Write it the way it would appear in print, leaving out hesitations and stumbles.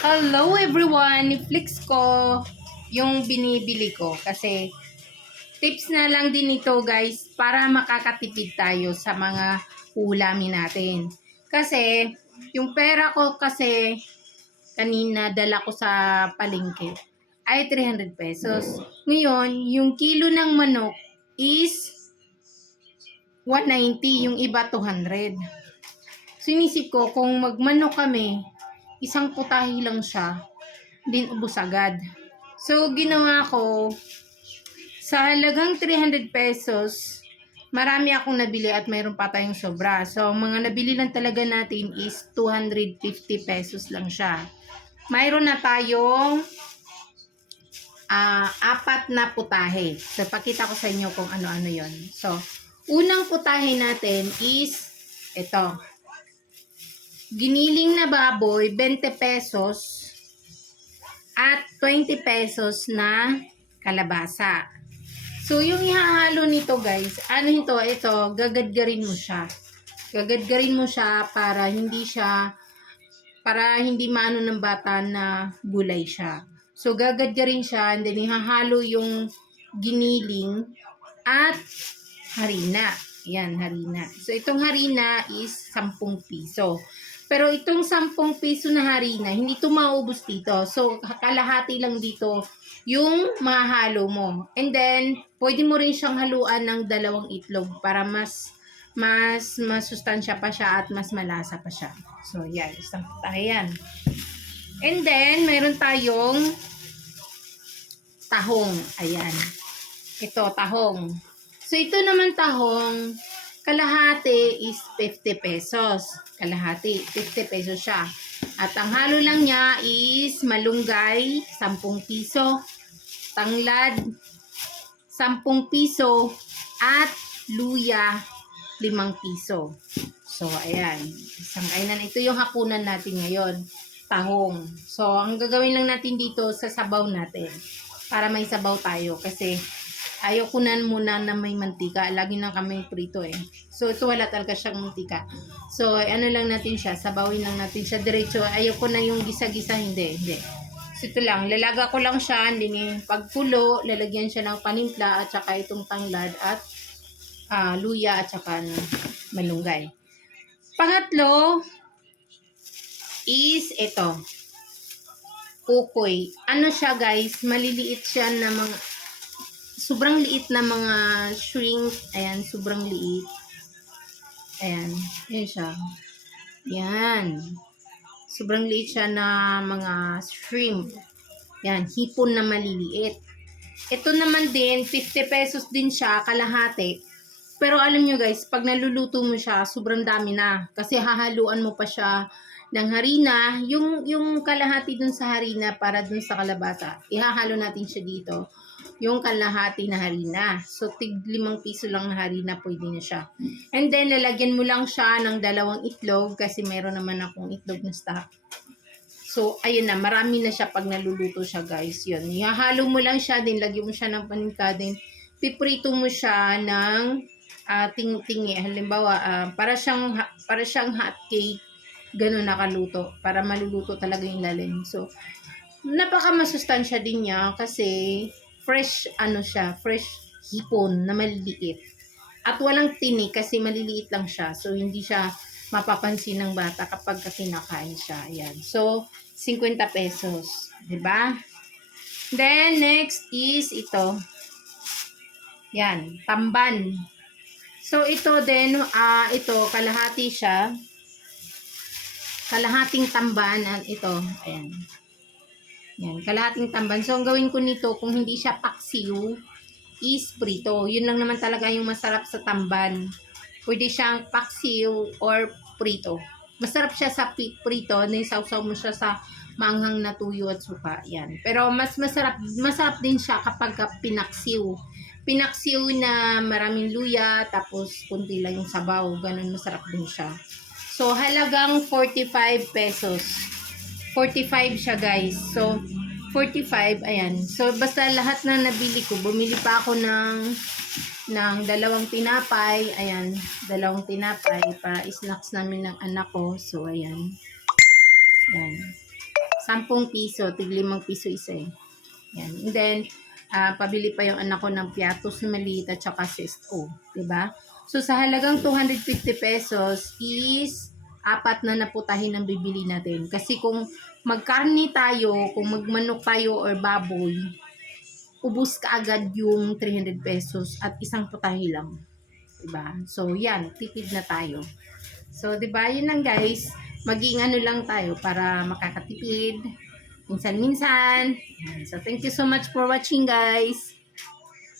Hello everyone! I-flex ko yung binibili ko kasi tips na lang din ito guys para makakatipid tayo sa mga ulamin natin. Kasi yung pera ko kasi kanina dala ko sa palengke ay 300 pesos. Ngayon, yung kilo ng manok is 190, yung iba 200. So inisip ko kung magmanok kami, isang putahe lang siya, din ubos agad. So, ginawa ko, sa halagang 300 pesos, marami akong nabili at mayroon pa tayong sobra. So, mga nabili lang talaga natin is 250 pesos lang siya. Mayroon na tayong apat na putahe. So, pakita ko sa inyo kung ano-ano yon. So, unang putahe natin is ito. Giniling na baboy, 20 pesos. At 20 pesos na kalabasa. So, yung ihahalo nito guys, ano ito, gagadgarin mo siya. Gagadgarin mo siya para hindi maano ng bata na gulay siya. So, gagadgarin siya and then ihahalo yung giniling at harina. Yan, harina. So, itong harina is 10 piso. Pero itong 10 piso na harina, hindi ito maubos dito. So, kalahati lang dito yung mahalo mo. And then, pwede mo rin siyang haluan ng 2 itlog para mas masustansya pa siya at mas malasa pa siya. So, yan. Isang putahe yan. And then, meron tayong tahong. Ayan. Ito, tahong. So, ito naman tahong, kalahati is 50 pesos. Kalahati, 50 pesos siya. At ang halo lang niya is malunggay, 10 piso, tanglad, 10 piso, at luya, 5 piso. So, ayan. Isang kainan. Ito yung hapunan natin ngayon. Tahong. So, ang gagawin lang natin dito sa sabaw natin. Para may sabaw tayo. Kasi, ayaw ko na muna na may mantika. Lagi na kami prito eh. So, ito wala talaga siyang mantika. So, ano lang natin siya. Sabawin lang natin siya diretso. Ayaw ko na yung gisa-gisa. Hindi. So, ito lang. Lalaga ko lang siya. Hindi pagpulo, lalagyan siya ng panimpla at saka itong tanglad at luya at saka malunggay. Pangatlo is ito. Kukoy. Ano siya guys? Maliliit siya na mga sobrang liit na mga shrimp. Ayan, sobrang liit. Ayan, ayan siya. Ayan. Sobrang liit siya na mga shrimp. Ayan, hipon na maliliit. Ito naman din, 50 pesos din siya, kalahati. Pero alam nyo guys, pag naluluto mo siya, sobrang dami na. Kasi hahaluan mo pa siya ng harina. Yung kalahati dun sa harina para dun sa kalabasa. Ihahalo natin siya dito. Yung kalahati na harina. So, tig 5 piso lang na harina, pwede na siya. And then, lalagyan mo lang siya ng 2 itlog kasi meron naman akong itlog na stock. So, ayun na. Marami na siya pag naluluto siya, guys. Yun. Ihahalo mo lang siya, din lagyan mo siya ng paninka, din piprito mo siya ng ting-tingi. Halimbawa, para siyang hot cake. Ganun nakaluto. Para maluluto talaga yung lalim. So, napaka-masustansya din niya kasi fresh fresh hipon na maliliit. At walang tinik kasi maliliit lang siya. So, hindi siya mapapansin ng bata kapag kinakain siya. Ayan. So, 50 pesos. Diba? Then, next is ito. Yan. Tamban. So, ito din, ito, kalahati siya. Kalahating tamban. Ito. Ayan. Yan, kalahating tamban. So, ang gawin ko nito, kung hindi siya paksiw, is prito. Yun lang naman talaga yung masarap sa tamban. Pwede siyang paksiw or prito. Masarap siya sa prito, nisawsaw mo siya sa maanghang na tuyo at suka. Yan. Pero mas masarap din siya kapag pinaksiw. Pinaksiw na maraming luya, tapos kunti lang yung sabaw. Ganun, masarap din siya. So, halagang 45 pesos. 45 siya guys. So, 45, ayan. So, basta lahat na nabili ko, bumili pa ako ng 2 tinapay. Ayan, 2 tinapay para snacks namin ng anak ko. So, ayan. Ayan. 10 piso, tig 5 piso isa eh. Yan. And then, pabili pa yung anak ko ng piatos na maliit at saka sesto. Diba? So, sa halagang 250 pesos is apat na naputahin ang bibili natin. Kasi kung magkarni tayo, kung magmanok tayo or baboy, ubus ka agad yung 300 pesos at isang putahe lang. Diba? So, yan. Tipid na tayo. So, diba? Yun lang guys. Maging ano lang tayo para makakatipid. Minsan-minsan. So, thank you so much for watching guys.